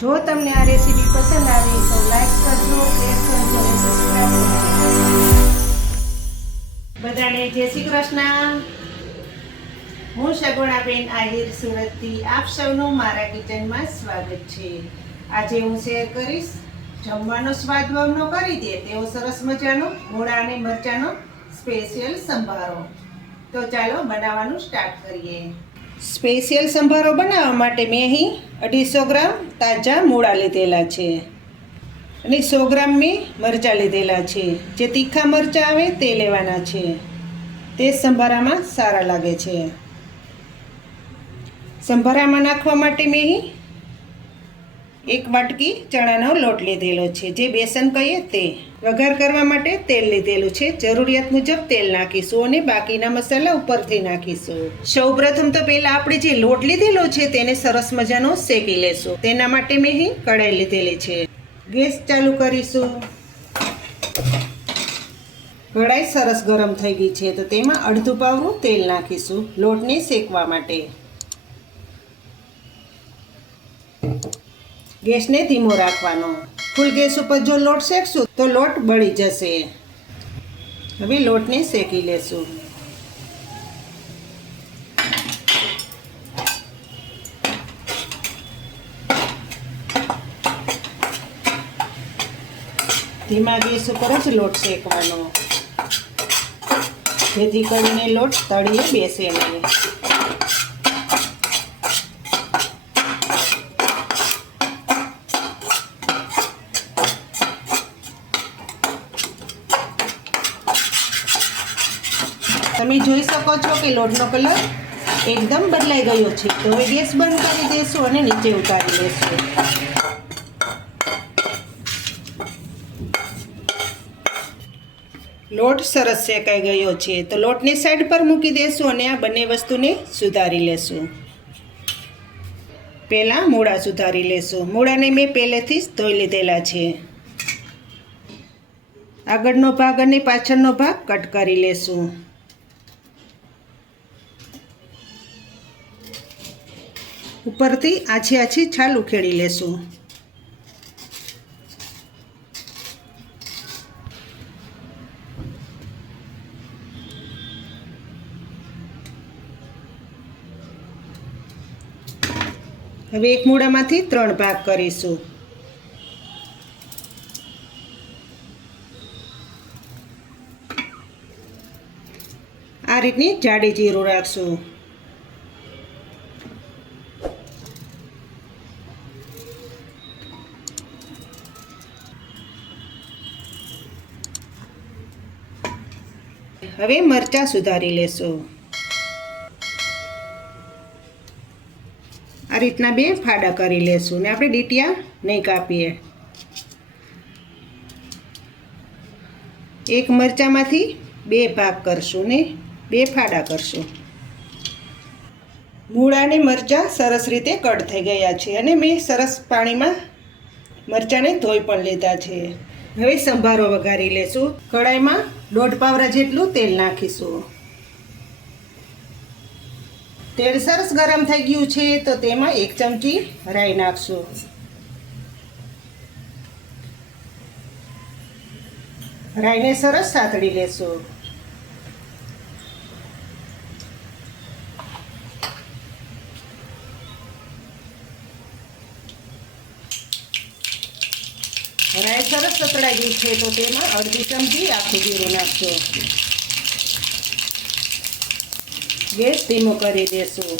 જો તમને આ રેસીપી પસંદ આવી તો લાઈક કરજો, શેર કરજો અને સબસ્ક્રાઈબ કરજો. બધાને જય શ્રી કૃષ્ણ. હું સગુણાબેન આહિર સુરતથી આપ સૌનું મારા કિચનમાં સ્વાગત છે. આજે હું શેર કરીશ જમવાનો સ્વાદ બમણો કરી દે તેવો સરસ મજાનો મૂળા અને મરચાંનો સ્પેશિયલ સંભારો. તો ચાલો બનાવવાનું સ્ટાર્ટ કરીએ. સ્પેશિયલ સંભારો બનાવવા માટે મેં અહીં અઢીસો ગ્રામ તાજા મૂળા લીધેલા છે. અને સો ગ્રામ મેં મરચાં લીધેલા છે. જે તીખા મરચાં આવે તે લેવાના છે. તે સંભારામાં સારા લાગે છે. સંભારામાં નાખવા માટે મેં અહીં એક વાટકી ચણાનો લોટ લીધેલો છે. જે બેસન કહીએ તે. વઘાર કરવા માટે તેલ લીધેલું છે. જરૂરિયાત મુજબ તેલ નાખીશું અને બાકીના મસાલા ઉપરથી નાખીશું. સૌ પ્રથમ તો પહેલા આપણે જે લોટ લીધેલો છે તેને સરસ મજાનો શેકી લેશું. તેના માટે મેં અહીં કઢાઈ લીધેલી છે. ગેસ ચાલુ કરીશું. કઢાઈ સરસ ગરમ થઈ ગઈ છે તો તેમાં અડધું પાવરું તેલ નાખીશું લોટને શેકવા માટે. ગેસને ધીમો રાખવાનો. ફૂલ ગેસ ઉપર જો લોટ શેકશું, તો લોટ બળી જશે. હવે લોટને શેકી લેશું. ધીમા ગેસ ઉપર જ લોટ શેકવાનો. જેથી કરીને લોટ તળીએ બેસે નહીં. તમે જોઈ શકો છો કે લોટનો કલર એકદમ બદલાઈ ગયો છે. તો હવે ગેસ બંધ કરી દેશું અને નીચે ઉતારી દેશું લોટ સરસ શેકાઈ ગયો છે. તો લોટને સાઈડ પર મૂકી દેશું અને આ બંને વસ્તુને સુધારી લેશું. પહેલાં મૂળા સુધારી લેશું. મૂળાને મેં પહેલેથી જ ધોઈ લીધેલા છે. આગળનો ભાગ અને પાછળનો ભાગ કટ કરી લેશું. ઉપરથી આછી આછી છાલ ઉખેડી લેશું. હવે એક મૂળામાંથી ત્રણ ભાગ કરીશું. આ રીતની જાડી જીરું રાખશું. હવે મરચાં સુધારી લેશું. આ રીતના બે ફાડા કરી લેશું ને આપણે ડીટિયા નહીં કાપીએ. એક મરચાંમાંથી બે ભાગ કરશું ને બે ફાડા કરશું. મૂળાને મરચાં સરસ રીતે કટ થઈ ગયા છે અને મેં સરસ પાણીમાં મરચાંને ધોઈ પણ લીધા છે. હવે સંભારો વઘારી લેશું. કડાઈમાં દોઢ પાવરા જેટલું તેલ નાખીશું. તેલ સરસ ગરમ થઈ ગયું છે, તો તેમાં એક ચમચી રાઈ નાખશું. રાઈને સરસ સાતડી લેશું. રાઈ સરસ સતળાઈ ગઈ છે તો તેમાં અડધી ચમચી આખું જીરું નાખજો. ગેસ ધીમો કરી દેશું.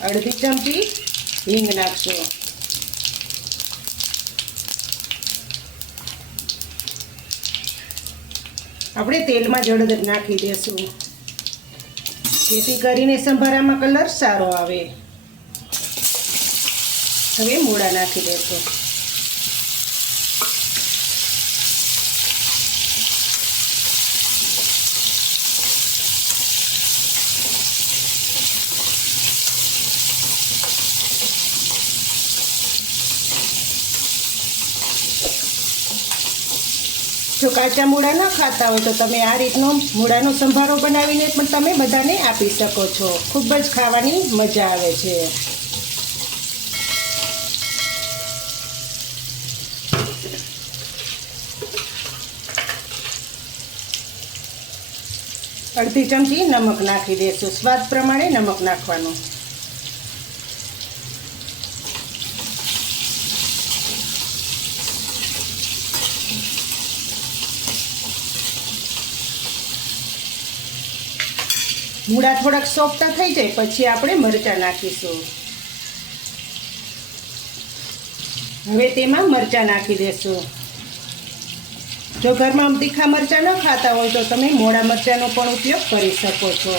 અડધી ચમચી હિંગ નાખશો. આપણે તેલમાં જળદ નાખી દેશું. જેથી કરીને સંભારામાં કલર સારો આવે. હવે મૂળા નાખી દેશું. જો કાચા મૂળા ન ખાતા હોય તો તમે આ રીતનો મૂળાનો સંભારો બનાવીને પણ તમે બધાને આપી શકો છો. ખૂબ જ ખાવાની મજા આવે છે. અડધી ચમચી નમક નાખી દેશું. સ્વાદ પ્રમાણે નમક નાખવાનું. મૂળા થોડાક સોફ્ટ થઈ જાય, પછી આપણે મરચાં નાખીશું. હવે તેમાં મરચાં નાખી દેશું. જો ઘરમાં તીખા મરચાં ન ખાતા હોય તો તમે મોડા મરચાંનો પણ ઉપયોગ કરી શકો છો.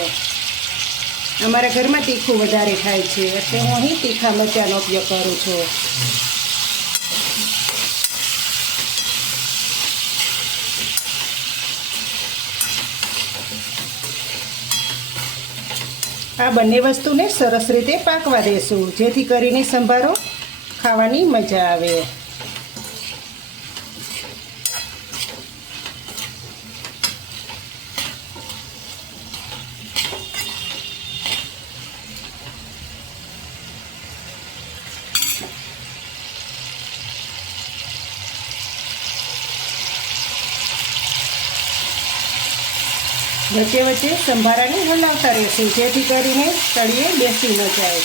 અમારા ઘરમાં તીખું વધારે ખાય છે, એટલે હું અહીં તીખા મરચાંનો ઉપયોગ કરું છું. આ બંને વસ્તુને સરસ રીતે પાકવા દેશું. જેથી કરીને સંભારો ખાવાની મજા આવે. વચ્ચે વચ્ચે સંભારાને હલાવતા રહેશું, જેથી કરીને તળીએ બેસી ન જાય.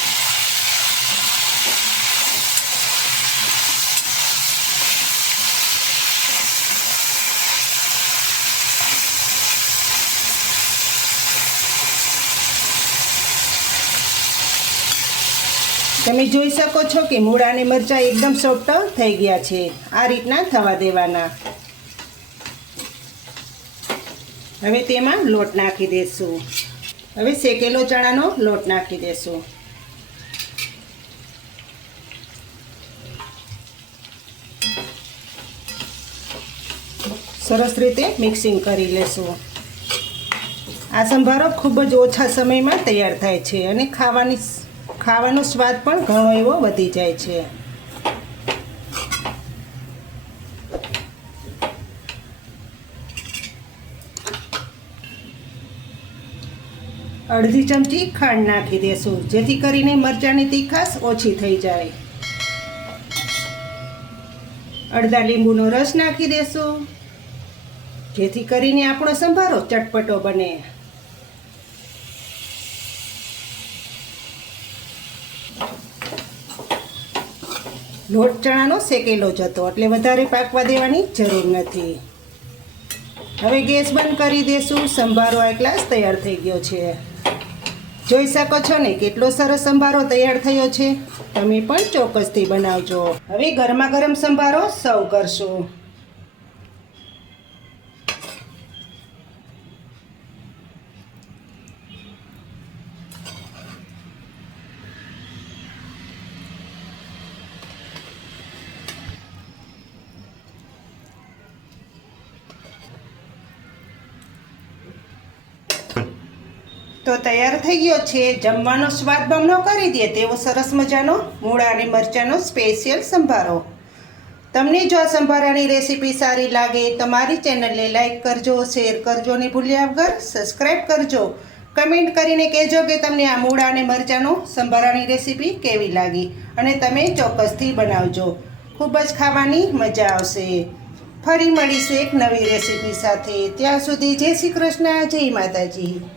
તમે જોઈ શકો છો કે મૂળા અને મરચાં એકદમ સોફ્ટ થઈ ગયા છે. આ રીતના થવા દેવાના. હવે તેમાં લોટ નાખી દેશું. હવે શેકેલો ચણાનો લોટ નાખી દેશું. સરસ રીતે મિક્સિંગ કરી લેશું. આ સંભારો ખૂબ જ ઓછા સમયમાં તૈયાર થાય છે અને ખાવાની ખાવાનો સ્વાદ પણ ઘણો એવો વધી જાય છે. અડધી ચમચી ખાંડ નાખી દેશું, જેથી કરીને મરચાંની તીખાશ ઓછી થઈ જાય. અડધા લીંબુનો રસ નાખી દેશું, જેથી કરીને આપણો સંભારો ચટપટો બને. લોટ ચણાનો શેકેલો જતો, એટલે વધારે પાકવા દેવાની જરૂર નથી. હવે ગેસ બંધ કરી દેશું, સંભારો આ ગ્લાસ તૈયાર થઈ ગયો છે. જોઈ શકો છો ને કેટલો સરસ સંભારો તૈયાર થયો છે. તમે પણ ચોક્કસથી બનાવજો. હવે ગરમા ગરમ સંભારો સર્વ કરશું. તો તૈયાર થઈ ગયો છે જમવાનો સ્વાદ બમણો કરી દે તેવો સરસ મજાનો મૂળા અને મરચાંનો સ્પેશિયલ સંભારો. તમને જો આ સંભારાની રેસીપી સારી લાગે, તમારી ચેનલને લાઈક કરજો શેર કરજો અને ભૂલ્યા વગર સબસ્ક્રાઈબ કરજો. કમેન્ટ કરીને કહેજો કે તમને આ મૂળા અને મરચાંનો સંભારાની રેસીપી કેવી લાગી અને તમે ચોક્કસથી બનાવજો. ખૂબ જ ખાવાની મજા આવશે. ફરી મળીશું એક નવી રેસીપી સાથે. ત્યાં સુધી જય શ્રી કૃષ્ણ, જય માતાજી.